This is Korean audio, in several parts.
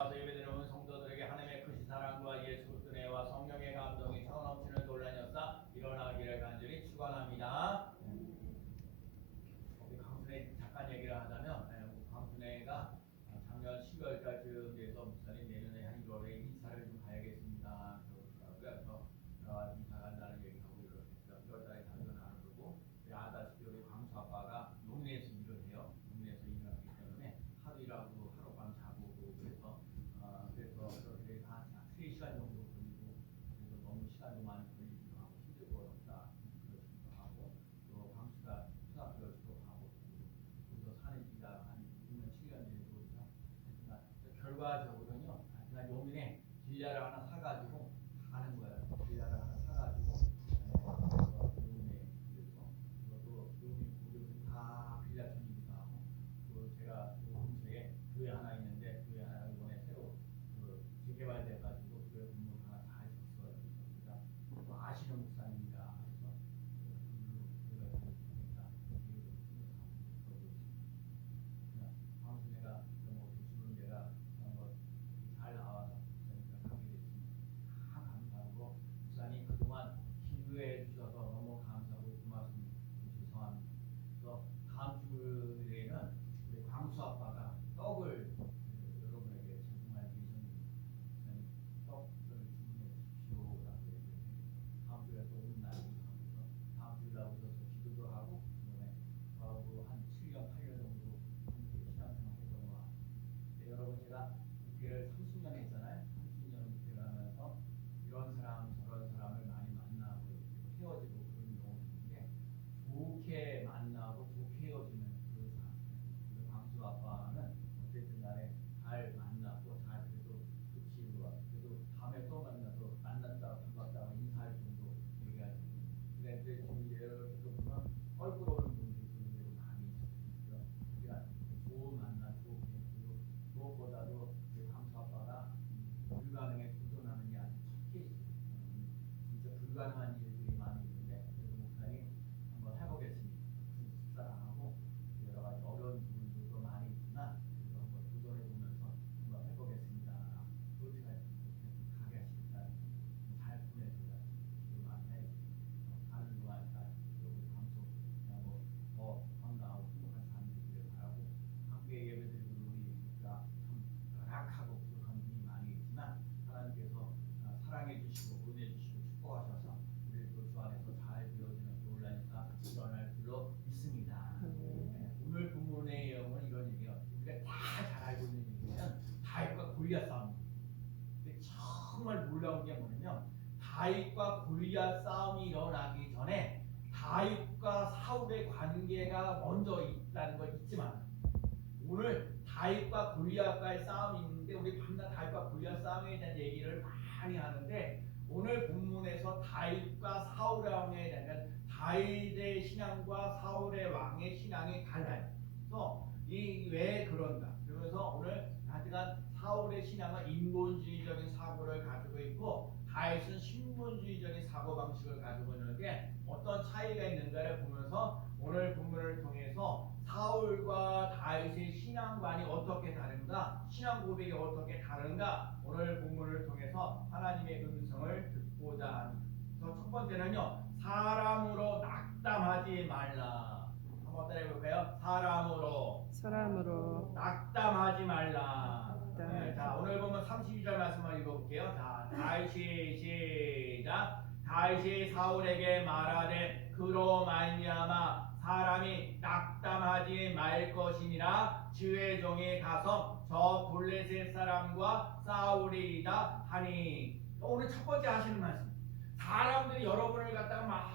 예배드리는 성도들에게 하나님의 크신 사랑과 예수 그리스도의 은혜와 성령의 감동이 차오넘치는 논란이 없사 일어나기를 간절히 축원합니다. 우리 강순애 잠깐 얘기를 하자면 강순애가 작년 12월달쯤 돼서 목사님 내년에 한 1월에 이사를 좀 가야겠습니다. 그래서 이사 간다는 얘기하고 이렇게 1월달에 가는 안 그러고 아다시피 우리 광수 아빠가 농내에서 일을 해요. 농내에서 일을 하기 때문에 하루 일하고 하룻밤 자고 그래서 그렇게 한 3시간 정도 걸리고 그래서 너무 시간도 많이 걸리기도 하고 힘들고 어렵다 그러시기도 하고 또 광수가 초등학교 졸업하고 그래서 사는 지가 한 6년 7년 정도 되죠. 결과적으로는요. 하여튼 요민에 빌라를 하나 사가지고 가는 거예요. 빌라를 하나 사가지고 그래서 요민에 그래서 그것도 요민 고객은 다 빌라촌이기도 하고 또 제가 요 근처에 교회 하나 있는데 교회 하나 이번에 새로 재개발돼가지고 교회 건물 하나 다 했었어요. 그래서 또 아시는 목사님이라 해서 교회가 되니까 그러고 있습니다. 방송에가 뭐 주는 데가 잘 나와서 목사님과 가게 됐습니다. 다 감사하고 목사님 그동안 기도해 주셔서 너무 감사하고 고맙습니다. 죄송합니다. 그래서 다음 주에는 우리 광수 아빠가 떡을 여러분에게 제공할 예정입니다. 떡을 주문해 주십시오라고 얘기를 다음 주에 또 오는 날이 하면서 다음 주에 오셔서 기도도 하고 그다음에 저하고 한 7년 8년 정도 함께 신앙생활 했던 것 같아요. 여러분 제가 교회를 30년 했잖아요. 30년 교회를 하면서 이런 사람 저런 사람을 많이 만나고 헤어지고 그런 경우도 있는데 좋게 만나고 좋게 헤어지는 그런 사람. 광수 아빠는 어쨌든 간에 잘 만났고 잘 그래도 끝이고 그래도 다음에 또 만났다 반갑다고 인사할 정도 얘기하시고 그런데 지금 이렇게 보면 껄끄러운 분들이 많이 있어요. 그러니까 좋은 만남 좋게 그리고 무엇보다도 광수 아빠가 불가능에 도전하는 게 아주 첫 케이스. 진짜 불가능한 일들이 많이 있는데 그래서 목사님 한번 해보겠습니다. 식사하고 여러 가지 어려운 부분들도 많이 있지만 그래도 한번 도전해보면서 한번 해보겠습니다. 그렇게 가게 하시니까 잘 보내줘야 기도 많이 해야지. 가는 동안 우리 방송 더 건강하고 행복한 삶이 되기를 바라고 함께 예배드리고 우리가 참 열악하고 부족한 분이 많이 있지만 하나님께서 사랑해 주시고 은혜 주시고 축복하셔서 우리도 주 안에서 잘 되어지는 논란이가 일어날 줄로 믿습니다. 오늘 본문의 내용은 이런 얘기예요. 우리가 다 잘 알고 있는 얘기는 다윗과 골리앗 싸움입니다. 근데 정말 놀라운 게 뭐냐면 다윗과 골리앗 싸움이 일어나기 전에 다윗과 사울의 관계가 먼저 있다는 걸 잊지 마라. 오늘 다윗과 골리앗과의 싸움이 있는데 우리 밤낮 다윗과 골리앗 싸움에 대한 얘기를 많이 하는데 오늘 본문에서 다윗과 사울의 왕에 대한 다윗의 신앙과 사울의 왕의 신앙이 달라요. 그래서 왜 그런가? 그래서 오늘 하여간 사울의 신앙은 인본주의적인 사고를 가지고 있고 다윗은 신본주의적인 사고방식을 가지고 있는데 어떤 차이가 있는가를 보면서 오늘 본문을 통해서 사울과 다윗의 신앙관이 어떻게 다른가, 신앙 고백이 어떻게 다른가 오늘 본문을 통해서 하나님의 음성을 듣고자 합니다. 그래서 첫 번째는요, 사람으로 낙담하지 말라. 한번 따라해볼까요? 사람으로 낙담하지 말라. 네, 자, 오늘 보면 32절 말씀을 읽어볼게요. 자, 다윗이 시작. 다윗이 사울에게 말하되 그로 말미암아 사람이 낙담하지 말 것이니라 주의 종이 가서 저 블레셋 사람과 싸우리이다 하니. 오늘 첫 번째 하시는 말씀. 사람들이 여러분을 갖다가 막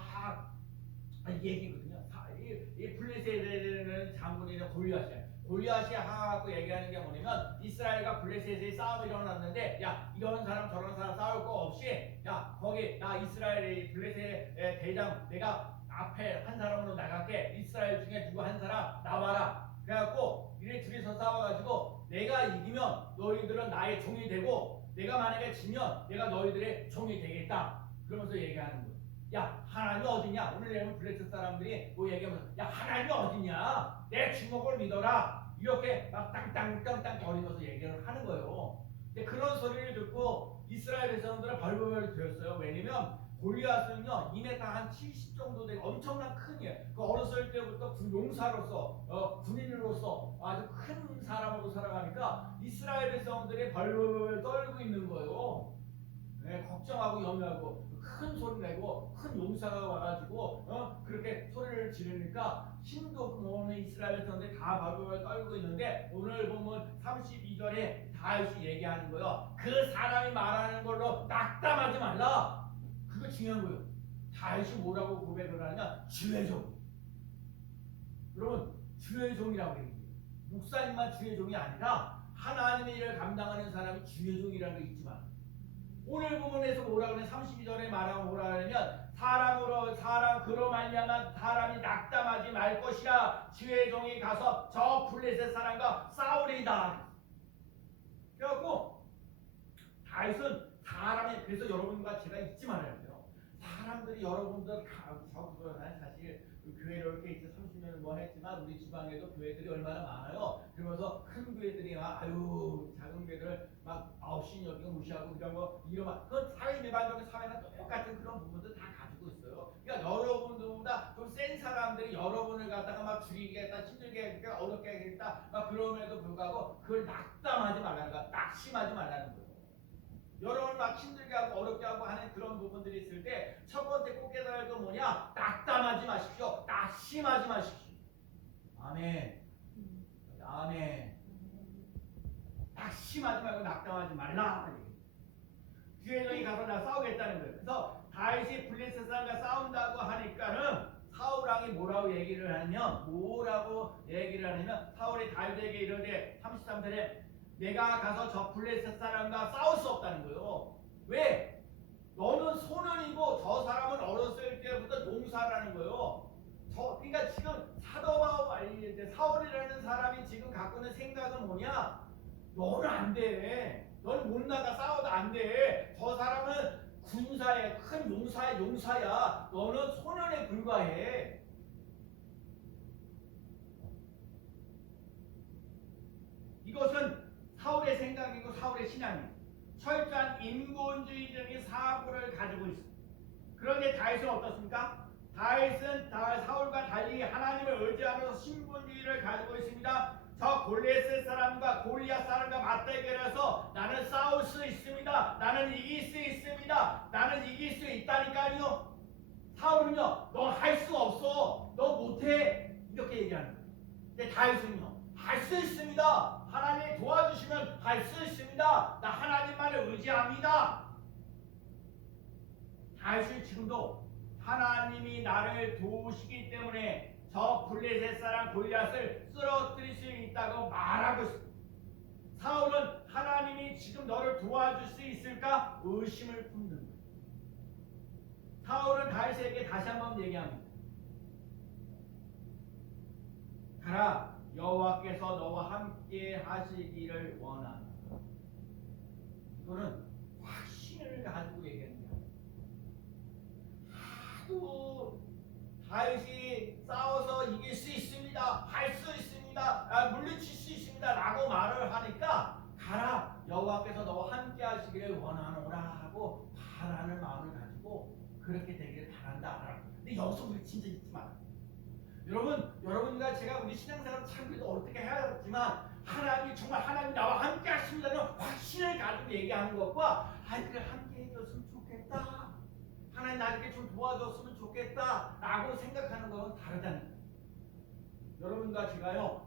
얘기거든요. 이 블레셋에는 장군이는 골리앗이야. 골리앗이 하고 얘기하는 게 뭐냐면 이스라엘과 블레셋의 싸움이 일어났는데 야 이런 사람 저런 사람 싸울 거 없이 야 거기 나 이스라엘의 블레셋의 대장 내가 앞에 한 사람으로 나갈게. 이스라엘 중에 누구 한 사람 나와라. 그래갖고 이래 둘이서 싸워가지고 내가 이기면 너희들은 나의 종이 되고 내가 만약에 지면 내가 너희들의 종이 되겠다. 그러면서 얘기하는 거예요. 야 하나님이 어디냐? 오늘 내면 블레셋 사람들이 뭐 얘기하면서 야 하나님이 어디냐? 내 주먹을 믿어라. 이렇게 막 땅땅땅땅 거리면서 얘기를 하는 거예요. 이스라엘 백성들은 벌벌 되었어요. 왜냐면 골리앗은요 2m 한 70 정도 되고 엄청난 큰 예. 그 어렸을 때부터 용사로서 군인으로서 아주 큰 사람으로 살아가니까 이스라엘 백성들이 벌벌 떨고 있는 거예요. 네, 걱정하고 염려하고 큰 소리 내고 큰 용사가 와가지고 그렇게 소리를 지르니까 힘도 없는 이스라엘 백성들이 다 벌벌 떨고 있는데 오늘 보면 32절에 다윗이 얘기하는 거예요. 그 사람이 말하는 걸로 낙담하지 말라. 그거 중요한 거예요. 다윗이 뭐라고 고백을 하냐? 주의 종. 여러분 주의 종이라고 얘기해요. 목사님만 주의 종이 아니라 하나님의 일을 감당하는 사람이 주의 종이라는 거 잊지 마. 오늘 부분에서 뭐라 그러냐? 32절에 말하면 뭐라 그러냐면 사람 그로 말미암아 사람이 낙담하지 말 것이라 주의 종이 가서 저 블레셋 사람과 싸우리이다. 그래갖고 다윗은 사람의 그래서 여러분과 제가 잊지 말아야 돼요. 사람들이 여러분들 저는 사실 교회를 이렇게 이제 30년을 뭐 했지만 우리 지방에도 교회들이 얼마나 많아요. 그러면서 큰 교회들이 막 작은 교회들을 막 아홉신 여기고 무시하고 이런 거 이런 그건 사회 일반적인 사회나 똑같은 그런 부분들 다 가지고 있어요. 그러니까 여러분들보다 좀 센 사람들이 여러분을 갖다가 막 죽이겠다, 힘들게 하겠다, 어렵게 하겠다, 막 그럼에도 불구하고 그걸 낙담하지 말라는 거야. 낙심하지 말라는 거예요. 여러분을 막 힘들게 하고 어렵게 하고 하는 그런 부분들이 있을 때 첫 번째 꼭 깨달아야 할 건 뭐냐? 낙담하지 마십시오. 낙심하지 마십시오. 아멘. 아멘. 낙심하지 말고 낙담하지 말라. 주의 종이 가서 나 싸우겠다는 거예요. 그래서 다윗이 블레셋 사람과 싸운다고 하니까는 사울 왕이 뭐라고 얘기를 하냐면 사울이 다윗에게 이르되 33절에 내가 가서 저 블레셋 사람과 싸울 수 없다는 거예요. 왜? 너는 소년이고 저 사람은 어렸을 때부터 용사라는 거예요. 그러니까 지금 사울이라는 사람이 지금 갖고 있는 생각은 뭐냐? 너는 안 돼. 너는 못 나가 싸워도 안 돼. 저 사람은 군사에 큰 용사야. 너는 소년에 불과해. 이것은 사울의 생각이고 사울의 신앙이에요. 철저한 인본주의적인 사고를 가지고 있습니다. 그런데 다윗은 어떻습니까? 다윗은 사울과 달리 하나님을 의지하면서 신분주의를 가지고 있습니다. 저 골리앗 사람과 골리앗 사람과 맞대결해서 나는 싸울 수 있습니다. 나는 이길 수 있습니다. 나는 이길 수 있다니까요. 사울은요, 너 할 수 없어. 너 못해. 이렇게 얘기하는 거예요. 근데 다윗은요, 할 수 있습니다. 하나님이 도와주시면 할 수 있습니다. 나 하나님만을 의지합니다. 다윗은 지금도 하나님이 나를 도우시기 때문에 저 블레셋 사람 골리앗을 쓰러뜨릴 수 있다고 말하고 있습니다. 사울은 하나님이 지금 너를 도와줄 수 있을까? 의심을 품는 거예요. 사울은 다윗에게 다시 한번 얘기합니다. 가라, 여호와께서 너와 함께 하시기를 원하노라. 이거는 확신을 가지고 얘기합니다. 하도 다윗이 싸워서 이길 수 있습니다, 할 수 있습니다, 물리칠 수 있습니다 라고 말을 하니까 가라, 여호와께서 너와 함께 하시기를 원하노라 하고 바라는 마음을 가지고 그렇게 되기를 바란다. 근데 여기서 우리 진짜 잊지 마라. 여러분과 제가 우리 신앙생활 참 그래도 어떻게 해야겠지만 하나님이 정말 하나님이 나와 함께 하십니다는 확신을 가지고 얘기하는 것과 그래 함께 해줬으면 좋겠다, 하나님 나에게 좀 도와줬으면 좋겠다 라고 생각하는 것은 다르다는 거예요. 여러분과 제가요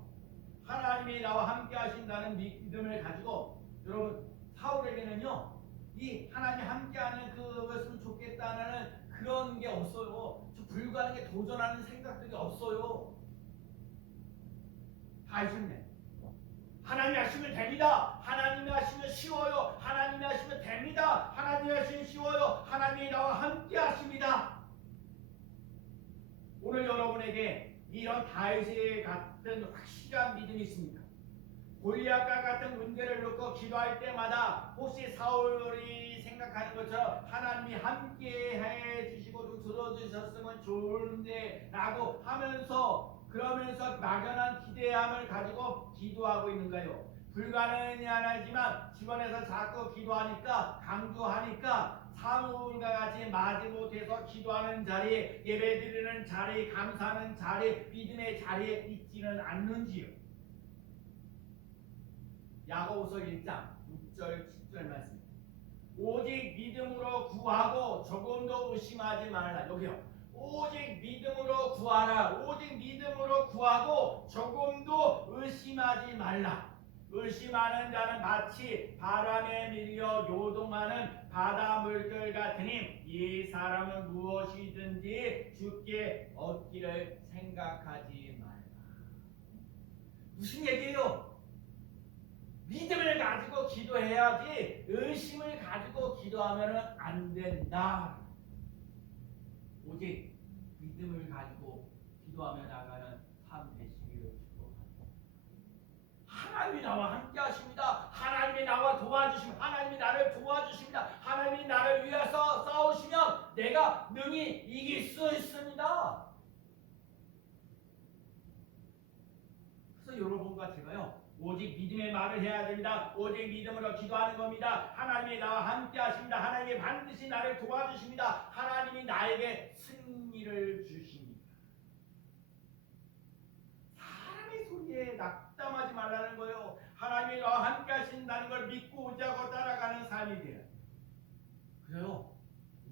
하나님이 나와 함께 하신다는 믿음을 가지고 여러분 사울에게는요 이 하나님이 함께하는 그것으면 좋겠다는 그런 게 없어요. 불가능에 도전하는 생각들이 없어요. 다윗은 하나님이 하시면 됩니다. 하나님이 하시면 쉬워요. 하나님이 하시면 됩니다. 하나님이 하시면 쉬워요. 하나님이 나와 함께 하십니다. 오늘 여러분에게 이런 다윗의 같은 확실한 믿음이 있습니까? 골리앗과 같은 문제를 놓고 기도할 때마다 혹시 사울이 생각하는 것처럼 하나님이 함께 해주시고 좀 들어주셨으면 좋은데 라고 하면서 그러면서 막연한 기대함을 가지고 기도하고 있는가요? 불가능하지만 주변에서 자꾸 기도하니까 강조하니까 사무엘과 같이 마지 못해서 기도하는 자리, 예배드리는 자리, 감사하는 자리, 믿음의 자리에 있지는 않는지요. 야고보서 1장 6절 7절 말씀. 오직 믿음으로 구하고 조금도 의심하지 말라. 여기요. 오직 믿음으로 구하라. 오직 믿음으로 구하고 조금도 의심하지 말라. 의심하는 자는 마치 바람에 밀려 요동하는 바다 물결 같으니 이 사람은 무엇이든지 주께 얻기를 생각하지 말라. 무슨 얘기예요? 믿음을 가지고 기도해야지 의심을 가지고 기도하면 안 된다. 오직 믿음을 가지고 기도하며 나가는 삶 되시기를 축복합니다. 하나님이 나와 함께 하십니다. 하나님이 나와 도와주십니다. 하나님이 나를 도와주십니다. 하나님이 나를 위해서 싸우시면 내가 능히 이길 수 있습니다. 그래서 여러분과 제가요, 오직 믿음의 말을 해야 됩니다. 오직 믿음으로 기도하는 겁니다. 하나님이 나와 함께 하십니다. 하나님이 반드시 나를 도와주십니다. 하나님이 나에게 승리를 주십니다. 사람의 소리에 낙담하지 말라는 거예요. 하나님이 나와 함께 하신다는 걸 믿고 오자고 따라가는 삶이 돼요. 그래요.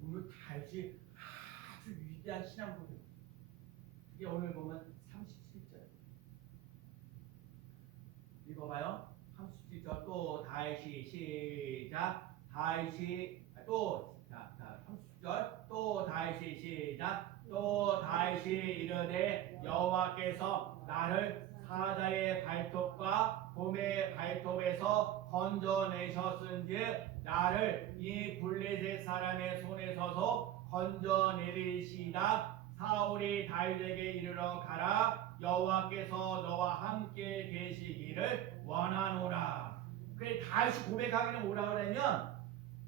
오늘 다윗이 아주 위대한 신앙고백이에요. 이게 오늘 보면 37절. 읽어봐요. 37절 또 다윗이 시작. 다윗이 또 30절 또 다윗이 시작. 또 다윗이 이르되 여호와께서 나를 사자의 발톱과 곰의 발톱에서 건져내셨은즉 나를 이 블레셋 사람의 손에서도 건져내리시다. 사울이 다윗에게 이르러 가라. 여호와께서 너와 함께 계시기를 원하노라. 그래 다윗이 고백하기는 뭐라 그러냐면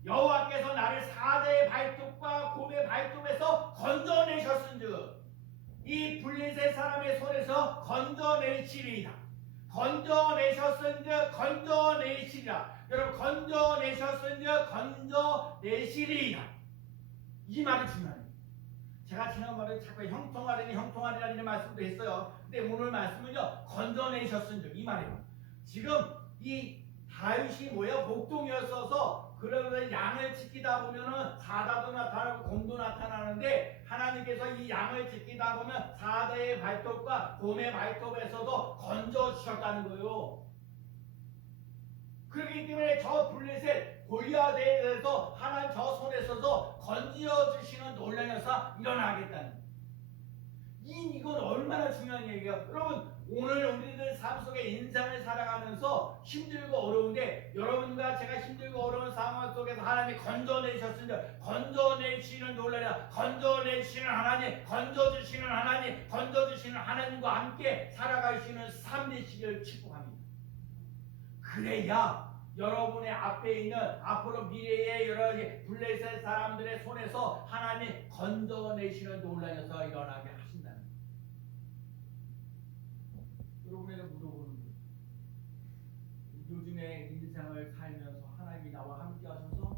여호와께서 나를 사자의 발톱과 곰의 발톱에서 건져내셨은즉 이 블레셋 사람의 손에서 건져내시리이다. 건져내셨은즉 건져내시리라. 여러분 건져내셨은즉 건져내시리이다. 이 말이 중요해요. 제가 지난번에 자꾸 형통하리라는 말씀도 했어요. 근데 오늘 말씀은요, 건져내셨은즉 이 말이에요. 지금 이 다윗이 뭐예요? 목동이었어서 그러면 양을 지키다 보면은 사자도 나타나고 곰도 나타나는데 하나님께서 이 양을 지키다 보면 사자의 발톱과 곰의 발톱에서도 건져 주셨다는 거예요. 그렇기 때문에 저 블레셋 골리앗에 대해서 하나님 저 손에서도 건져 주시는 놀라운 역사 일어나겠다는 거예요. 이건 얼마나 중요한 얘기예요. 여러분 오늘 우리들 삶 속에 인생을 살아가면서 힘들고 어려운데 여러분과 제가 힘들고 어려운 상황 속에서 하나님이 건져내셨으니 건져내시는 놀라라. 건져내시는 하나님, 건져주시는 하나님, 건져주시는 하나님과 함께 살아가시는 삶 되시기를 축복합니다. 그래야 여러분의 앞에 있는 앞으로 미래의 여러 가지 블레셋 사람들의 손에서 하나님 건져내시는 놀라운 역사가 일어나게 하신다는 거예요. 여러분에게 물어보는 거예요. 요즘에 인생을 살면서 하나님이 나와 함께 하셔서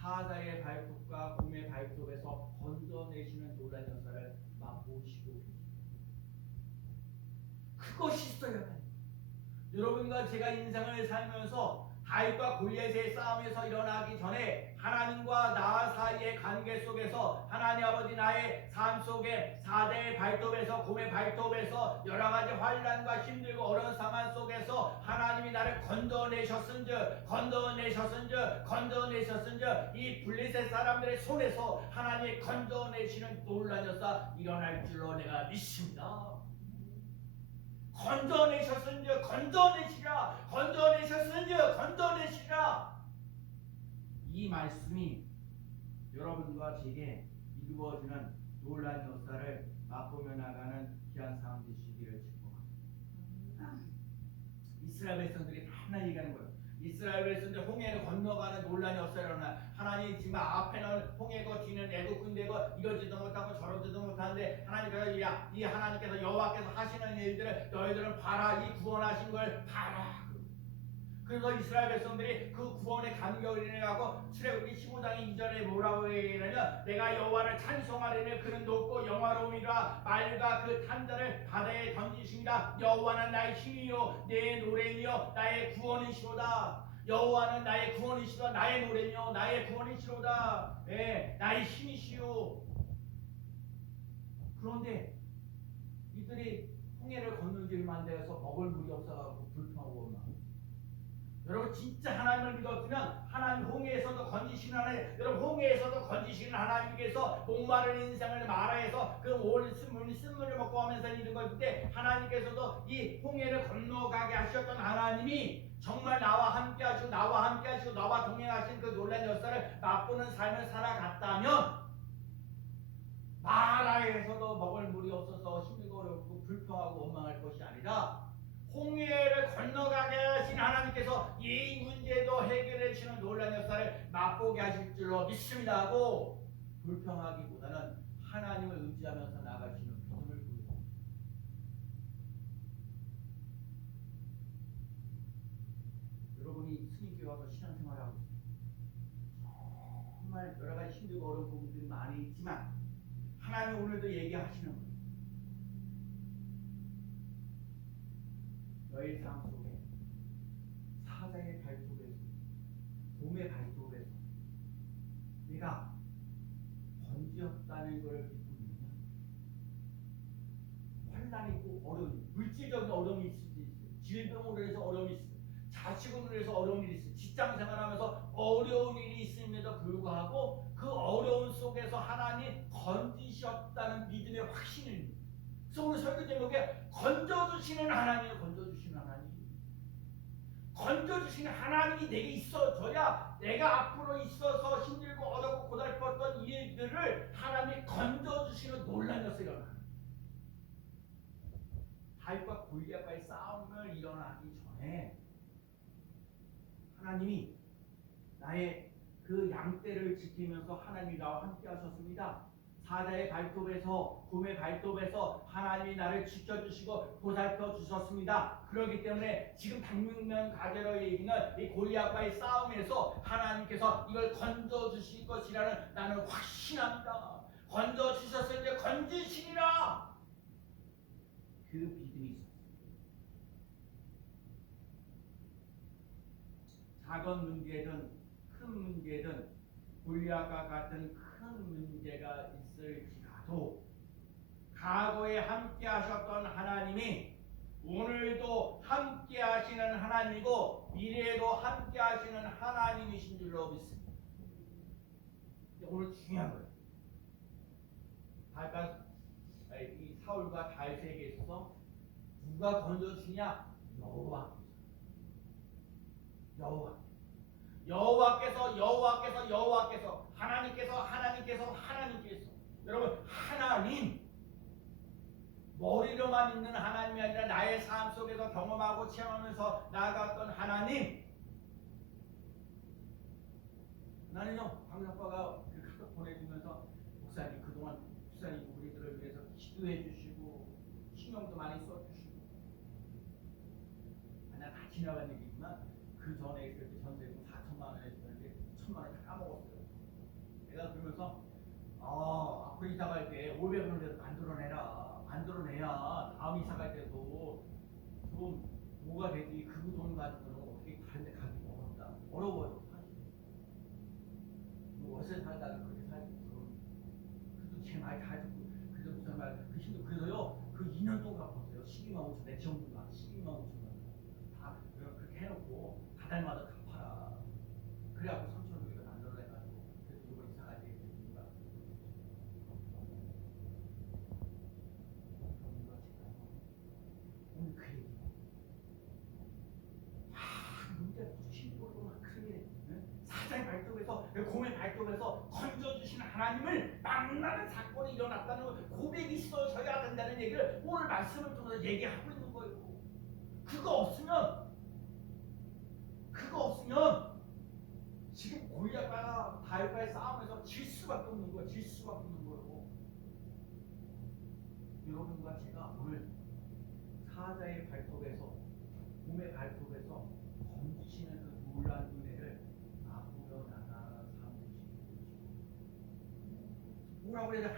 사자의 발톱과 곰의 발톱에서 건져내시는 놀라운 역사를 맛보시고 계십니다. 그것이 있어야 합니다. 여러분과 제가 인생을 살면서 다윗과 골리앗의 싸움에서 일어나기 전에 하나님과 나 사이의 관계 속에서 하나님 아버지 나의 삶 속에 사자의 발톱에서 곰의 발톱에서 여러 가지 환난과 힘들고 어려운 상황 속에서 하나님이 나를 건져내셨은즉 이 블레셋 사람들의 손에서 하나님이 건져내시는 놀라운 역사 일어날 줄로 내가 믿습니다. 건져내셨은즉 건져내시라. 이 말씀이 여러분과 제게 이루어지는 놀라운 역사를 맛보며 나가는 귀한 삶 되시기를 축복합니다. 이스라엘 백성들이 다 하나 얘기하는 거예요. 이스라엘 백성들 홍해를 건너가는 놀라운 역사를 일어나. 하나님 지금 앞에는 홍해고 뒤는 애국군대고 이러지도 못하고 저러지도 못하는데 하나님께서 이 하나님께서 여호와께서 하시는 일들을 너희들은 봐라. 이 구원하신 걸 봐라. 그래서 이스라엘 백성들이 그 구원의 감격을 인해가고 출애굽기 15장의 2절에 뭐라고 얘기하냐면 내가 여호와를 찬송하리니 그는 높고 영화로움이라 말과 그 탄자를 바다에 던지십니다. 여호와는 나의 힘이요 내 노래이요 나의 구원이시로다. 여호와는 나의 구원이시로다. 나의 노래며 나의 구원이시로다. 예, 나의 힘이시요. 그런데 이들이 홍해를 건너지 만들어서 먹을 물이 없어가지고 불평하고 오나. 여러분 진짜 하나님을 믿었으면 하나님 홍해에서도 건지시는 하나님, 여러분 홍해에서도 건지시는 하나님께서 목마른 인생을 마라해서 그 온 쓴물을 먹고 하면서 이런 것인데 하나님께서도 이 홍해를 건너가게 하셨던 하나님이 정말 나와 함께 하시고 나와 동행하신 그 놀란 역사를 맛보는 삶을 살아갔다면 마라에서도 먹을 물이 없어서 힘들고 어렵고 불평하고 원망할 것이 아니라 홍해를 건너가게 하신 하나님께서 이 문제도 해결해 주시는 놀라운 역사를 맛보게 하실 줄로 믿습니다 하고 불평하기보다는 하나님을 의지하면서 나아갈 수 있는 믿음을 보여줍니다. 여러분이 스님교회 와서 신앙생활을 하고 있습니다. 정말 여러 가지 힘들고 어려운 부분들이 많이 있지만 하나님 오늘도 얘기하시는 거예요. 너희 삶 속에 사자의 발톱에서 곰의 발톱에서 내가 건지었다는 것을 믿고 있느냐? 환난이 있고 어려움이, 물질적인 어려움이 있을 수 있어요. 질병으로 해서 어려움이 있어요. 자식으로 해서 어려운 일이 있어요. 직장생활하면서 어려운 일이 있음에도 불구하고 그 어려움 속에서 하나님 건지셨다는 믿음의 확신입니다. 그래서 오늘 설교 제목에 건져주시는 하나님을 건져주시는 하나님, 건져주시는 하나님이 내게 있어져야 내가 앞으로 있어서 힘들고 어렵고 고달팠던 일들을 하나님이 건져주시는 놀라운 것이 일어나요. 다윗과 골리앗과의 싸움을 일어나기 전에 하나님이 나의 그 양떼를 지키면서 하나님이 나와 함께 하셨습니다. 사자의 발톱에서 곰의 발톱에서 하나님이 나를 지켜주시고 보살펴 주셨습니다. 그렇기 때문에 지금 당육면 가제로 있는 이 골리앗과의 싸움에서 하나님께서 이걸 건져주실 것이라는 나는 확신합니다. 건져주셨을 때 건지시리라. 그 믿음이 있었습니다. 작은 문제든 큰 문제든 골리앗과 같은 큰 문제가 있을지라도 과거에 함께 하셨던 하나님이 오늘도 함께 하시는 하나님이고 미래에도 함께 하시는 하나님이신 줄로 믿습니다. 오늘 중요한 거예요. 이 사울과 다윗에게 있어서 누가 건져주냐? 여호와께서 하나님께서 여러분 하나님 머리로만 있는 하나님이 아니라 나의 삶 속에서 경험하고 체험하면서 나아갔던 하나님. 나는요 강사빠가 그 카톡 보내주면서 목사님 그동안 목사님 우리들을 위해서 기도해 주시고 신경도 많이 써주시고 나 다 지나간 얘기지만 그 전에 있을 때 전세금 4천만 원 해주는데 1천만 원 다 까먹었어요. 내가 그러면서 앞으로 이사 갈 때 500원을 만들어내야 다음 이사 갈 때도 좀 뭐가 되지. 그 돈 가지고는 어떻게 다른 데 가기 어려워요. 사실 뭐 월세 살다가 그렇게 살고 그래도 제 말 다 듣고 그래도 무슨 말 그 힘도 그래도요 그 2년 동안 갚았어요. 12만 5천 내 지원금만 12만 5천 원 다 그렇게 해놓고 다달마다 갚아라. 그래갖고 3,500원 만들어내가지고 그래서 이번 이사 갈 때 누가 오늘 그 얘기 문제 힘들고 큰 일 사자의 발톱에서 곰의 발톱에서 건져주신 하나님을 만나는 사건이 일어났다는 고백이 있어져야 된다는 얘기를 오늘 말씀을 통해서 얘기하고 있는 거예요. 그거 없으면 지금 골리앗과 다윗과의 싸움에서 질 수밖에 없는 거예요. 여러분과 제가 오늘 사자의 발톱에서 곰의 발톱에서 건지시는 뭐라고 그래야 돼?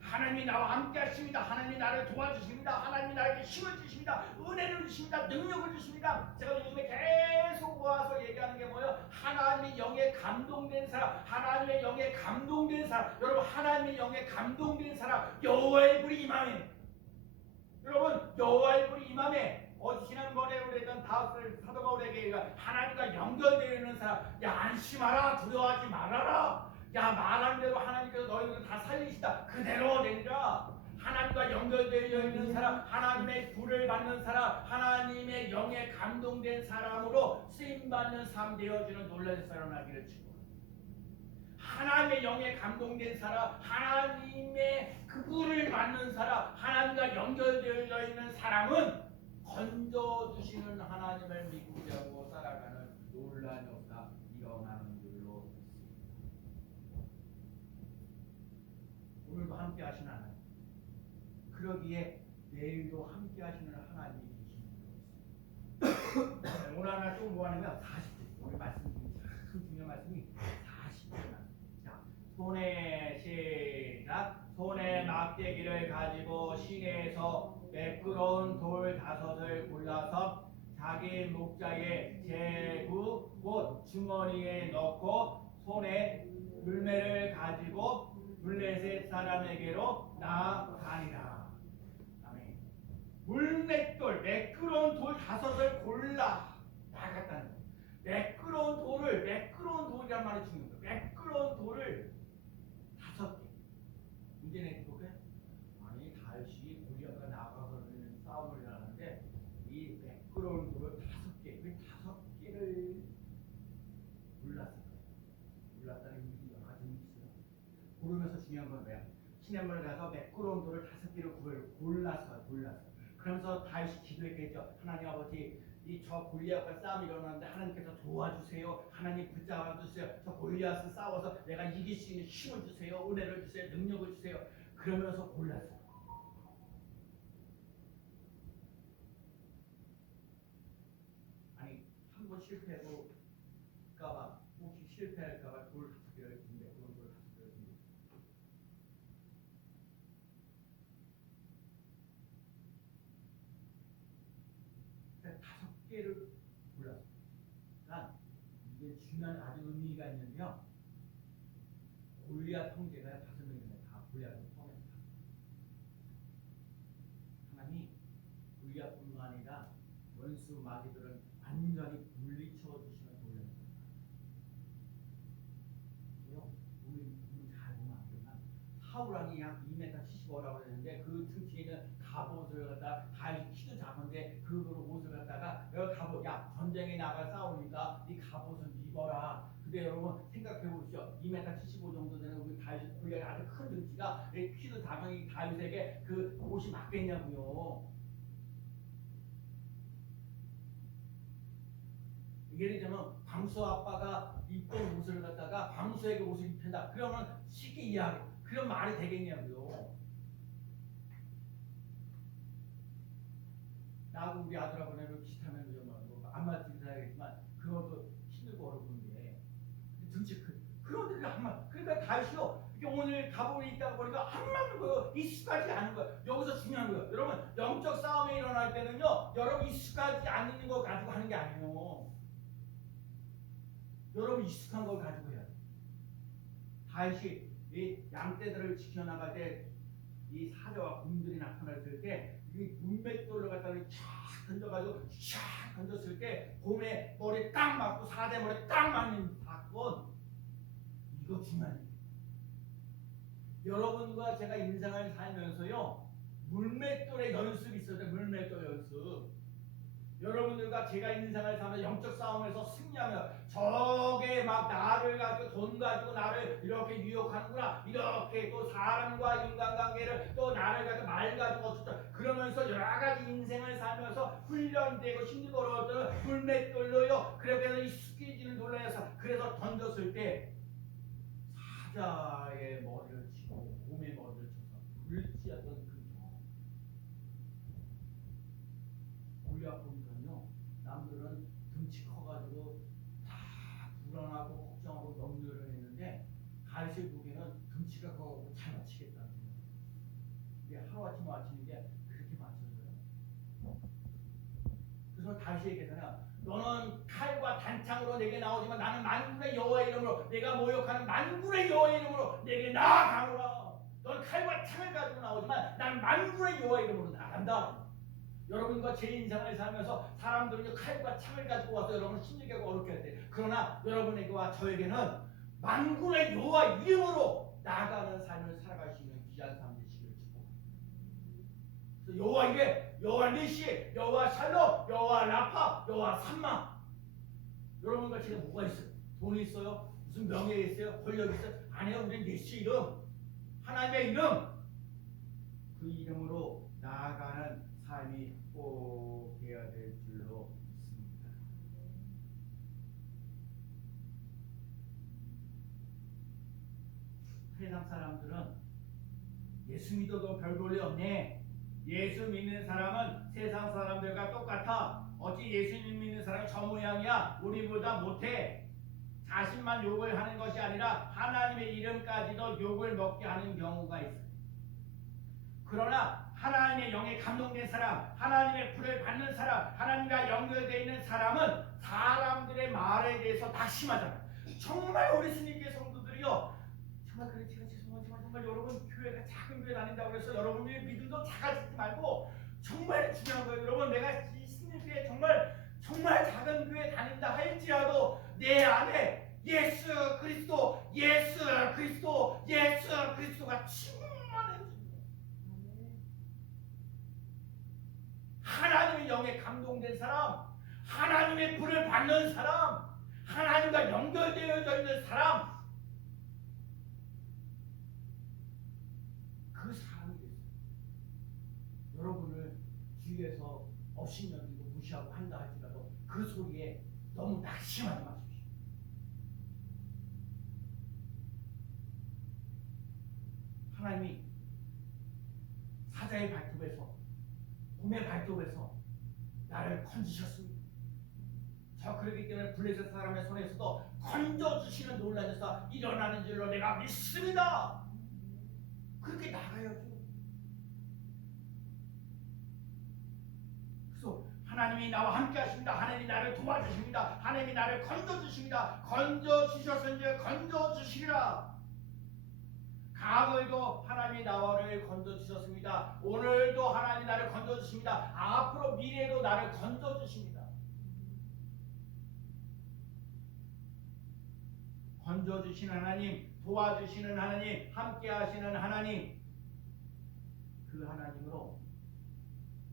하나님이 나와 함께 하십니다. 하나님이 나를 도와주십니다. 하나님이 나에게 힘을 주십니다. 은혜를 주십니다. 능력을 주십니다. 제가 요즘에 계속 모아서 얘기하는 게 뭐예요? 하나님의 영에 감동된 사람, 하나님의 영에 감동된 사람, 여러분 하나님의 영에 감동된 사람, 여호와의 불이 임하네. 여러분 여호와의 불이 임하네. 지난번에 우리가 사도 바울에게 하나님과 연결되어 있는 사람, 야 안심하라, 두려워하지 말아라. 야 말한 대로 하나님께서 너희들을 다 살리시다. 그대로 되니라. 하나님과 연결되어 있는 사람, 하나님의 불을 받는 사람, 하나님의 영에 감동된 사람으로 쓰임받는 삶 되어지는 놀라운 사람 하기를 축복합니다. 하나님의 영에 감동된 사람, 하나님의 그 불을 받는 사람, 하나님과 연결되어 있는 사람은 건져주시는 하나님을 믿고 살아가는 놀라운 역사 일어나는 줄로 믿습니다. 오늘도 함께 하시는 하나님, 그러기에 내일도 함께 하시는 하나님이 계시는 줄 믿습니다. 오늘 하나 또 뭐 하냐면 40절, 오늘 말씀이 참 중요한 말씀이 40절입니다. 자, 손에 시작. 손에 막대기를 가지고 시내에서 매끄러운 돌 5을 골라서 자기 목자의 제구 곧 주머니에 넣고 손에 물매를 가지고 둘레셋 사람에게로 나아가니라. 아멘. 물맷돌, 매끄러운 돌 5을 골라 나갔다는 거예요. 매끄러운 돌이란 말이 중요한 거예요. 매끄러운 돌을 5개. 문제는 해볼까요? 아니 다윗이 골리앗과 나아가서 싸움을 하는데 이 매끄러운 돌을 5개, 그 5개를 골랐어요. 골랐다는 이유가 여러 가지 있어요. 고르면서 중요한 건 뭐야? 시냇물에 가서 매끄러운 돌을 5개를 골랐어. 그러면서 다윗이 기도했겠죠. 하나님 아버지, 저 골리앗과 싸움이 일어나는데 하나님께서 도와주세요. 하나님 붙잡아 주세요. 저 골리앗을 싸워서 내가 이길 수 있는 힘을 주세요. 은혜를 주세요. 능력을 주세요. 그러면서 골랐어요. 아니 한 번 실패할까봐, 혹시 실패할까봐 돌 5개를 준비해. 그런 돌 5개를 준비해. 5개를 골랐어요. 그러니까 이게 중요한 아주 의미가 있는데요. 골리앗 형제가 5명인데 다 골리앗을 포함했다. 하나님 골리앗뿐만 아니라 원수 마귀들은 완전히 물리쳐 주시는 놀랍습니다. 우리 잘 보면 알지만 사울 왕이 약 2m 75라고 했는데 그 틈뒤에 있는 갑옷을 갖다 다윗이 키도 작은데 그거로 옷을 갖다가 내가 갑옷, 야 전쟁에 나가 싸우니까 이 갑옷을 입어라. 근데 여러분 생각해 보십시오. 2m 75 정도 되는 우리 다윗 골리앗 아주 큰 등치가 키도 작은 이 다윗에게 그 옷이 맞겠냐고요. 예를 들면 광수 아빠가 입던 옷을 갖다가 광수에게 옷을 입힌다. 그러면 쉽게 이해하게 그런 말이 되겠냐고요. 나하고 우리 아들하고는 비슷하면 안 맞지 잘하겠지만 그것도 힘들고 어려운데 등치 큰 그런데 안 맞. 그러니까 다시요. 이게 오늘 가보니 있다 보니까 안 맞는 거예요. 익숙하지 않은 거예요. 여기서 중요한 거예요. 여러분 영적 싸움이 일어날 때는요. 여러분 익숙하지 않는 거 가지고 하는 게 아니에요. 여러분 익숙한 걸 가지고 해야 돼. 다윗이 이 양떼들을 지켜나갈 때 이 사자와 곰들이 나타났을 때 이 문맷돌로 갖다가 쫙 던져가지고 쫙 던졌을 때 곰의 머리 딱 맞고 사자 머리 딱 맞는 사건, 이거 중요한 일이에요. 여러분과 제가 인생을 살면서요 물맷돌의 연습이 있어요. 물맷돌 연습. 여러분들과 제가 인생을 살면서 영적 싸움에서 승리하며 적에 막 나를 가지고 돈 가지고 나를 이렇게 유혹하는구나, 이렇게 또 사람과 인간관계를 또 나를 가지고 말 가지고 어쩌다 그러면서 여러 가지 인생을 살면서 훈련되고 힘들고 어려웠던 물맷돌로요. 그래서 이 숙이지를 놀라서 그래서 던졌을 때 사자의 머리를 치고 곰의 머리를 쳐서 물지었던 그 경험. 골리앗 보니까요, 남들은 등치 커가지고 다 불안하고 걱정하고 염려를 했는데 다윗의 보기에는 등치가 커고 잘 맞춰. 만군의 여호와의 이름으로 내가 모욕하는 만군의 여호와의 이름으로 내게 나아가노라. 넌 칼과 창을 가지고 나오지만 난 만군의 여호와의 이름으로 나간다. 여러분과 제 인생을 살면서 사람들은 칼과 창을 가지고 와서 여러분을 힘들게 하고 어렵게 할 때, 그러나 여러분에게와 저에게는 만군의 여호와 이름으로 나아가는 삶을 살아갈 수 있는 귀한 삶 되시기를 축복합니다. 여호와 이레, 여호와 니시, 여호와 샬롬, 여호와 라파, 여호와 삼마. 여러분과 제가 뭐가 있어요? 돈이 있어요? 무슨 명예 있어요? 권력 있어요? 아니요. 우리는 예수 이름, 하나님의 이름, 그 이름으로 나아가는 삶이 꼭 되어야 될 줄로 믿습니다. 세상 사람들은 예수 믿어도 별 볼일 없네. 예수 믿는 사람은 세상 사람들과 똑같아. 어찌 예수 믿는 사람이 저 모양이야? 우리보다 못해. 자신만 욕을 하는 것이 아니라 하나님의 이름까지도 욕을 먹게 하는 경우가 있어요. 그러나 하나님의 영에 감동된 사람, 하나님의 불을 받는 사람, 하나님과 연결되어 있는 사람은 사람들의 말에 대해서 낙심하잖아요. 정말 우리 스님계 성도들이요, 정말 그래 제가 죄송하지만 정말 여러분 교회가 작은 교회 다닌다고 해서 여러분의 믿음도 작아지지 말고 정말 중요한 거예요. 여러분 내가 이 스님계 정말 작은 교회 다닌다 할지라도 내 안에 예수 그리스도, 예수 그리스도, 예수 그리스도가 충만해. 하나님의 영에 감동된 사람, 하나님의 불을 받는 사람, 하나님과 연결되어져 있는 사람, 그 사람이 됐어요. 여러분을 주위에서 업신여기고 무시하고 한다 할지라도 그 소리에 너무 낙심하지 마십시오. 하나님이 사자의 발톱에서, 곰의 발톱에서 나를 건지셨습니다. 저 그렇기 때문에 블레셋 사람의 손에서도 건져주시는 놀라운 역사 일어나는 줄로 내가 믿습니다. 그렇게 나가야죠. 그래서 하나님이 나와 함께 하십니다. 하나님이 나를 도와주십니다. 하나님이 나를 건져주십니다. 건져주셨은즉 건져주시리라. 과거에도 하나님이 나를 건져주셨습니다. 오늘도 하나님이 나를 건져주십니다. 앞으로 미래에도 나를 건져주십니다. 건져주시는 하나님, 도와주시는 하나님, 함께하시는 하나님, 그 하나님으로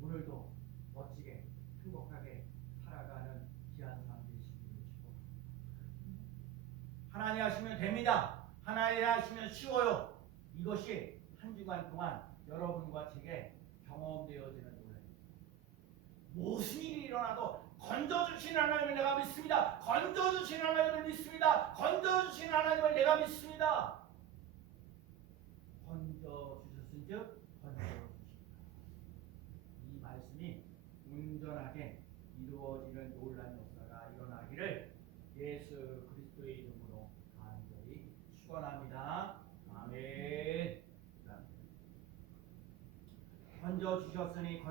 오늘도 멋지게 행복하게 살아가는 귀한 삶 되시기를 축복합니다. 하나님 하시면 됩니다. 하나님 하시면 쉬워요. 이것이 한 주간 동안 여러분과 제게 경험되어지는 노래입니다. 무슨 일이 일어나도 건져주신 하나님을 내가 믿습니다. 건져주신 하나님을 믿습니다. 건져주신 하나님을 내가 믿습니다. 건져주셨은즉 건져주십니다. 이 말씀이 온전하게 이루어지는 놀라운 역사가 일어나기를 예수 그리스도의 이름으로 간절히 축원합니다. 아멘. 건져주셨으니